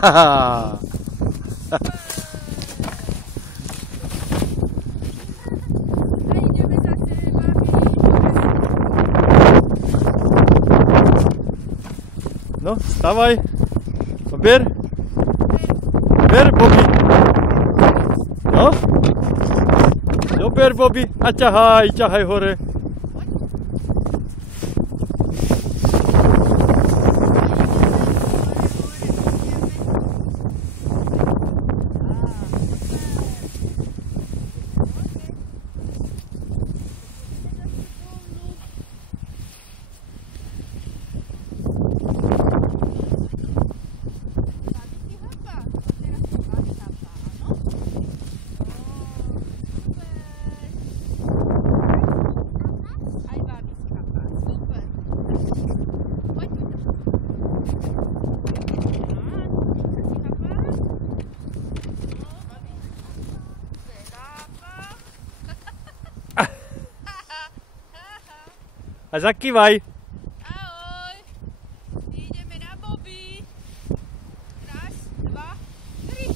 No, vstávaj. Ber. Ber, Bobby. No. Dober, Bobby. A ťahaj hore. A zakývaj. Ahoj. Ideme na Bobby. Raz, dva, tri.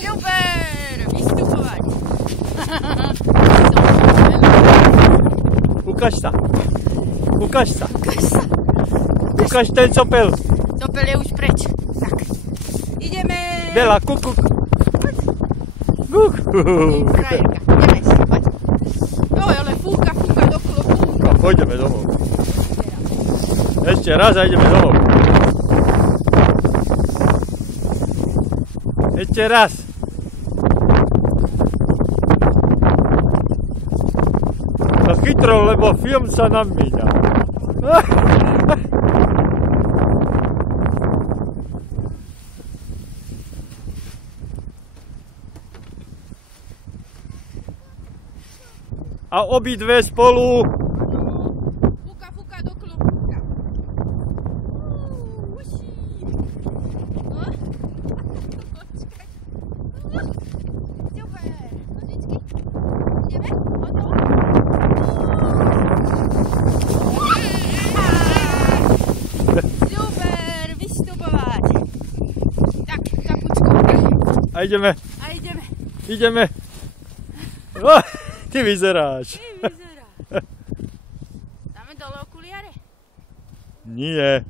Super. Vystupovať. Ukáž sa. Ukáž ten copel. Copel je už preč. Tak. Ideme. Bela, kuk. Frajerka, ideme si, poď. Joj, ale fúka dokolo, fúka. Poďme domov. Ešte raz a ideme domov. Ešte raz. To chytro, lebo film sa nám míňa. A obidve spolu. Fúka dokolo, fúka. Uší. Počkaj. Super. Nožičky. Ideme? Hotovo? Super, vystupovať. Tak, kapučko. A ideme. Ideme. Ty vyzeráš. Dáme dole okuliare? Nie.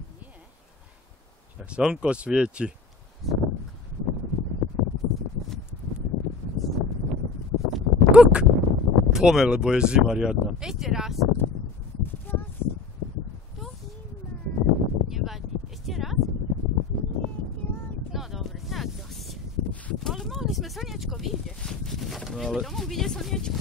Slnko svieti. Kuk. Poďme, lebo je zima riadna. Ešte raz. Tu? Nevadí. Ešte raz? No dobre, tak dosť. Ale mohli sme slniečko vyjde. No ale... Domov vyjde slniečko.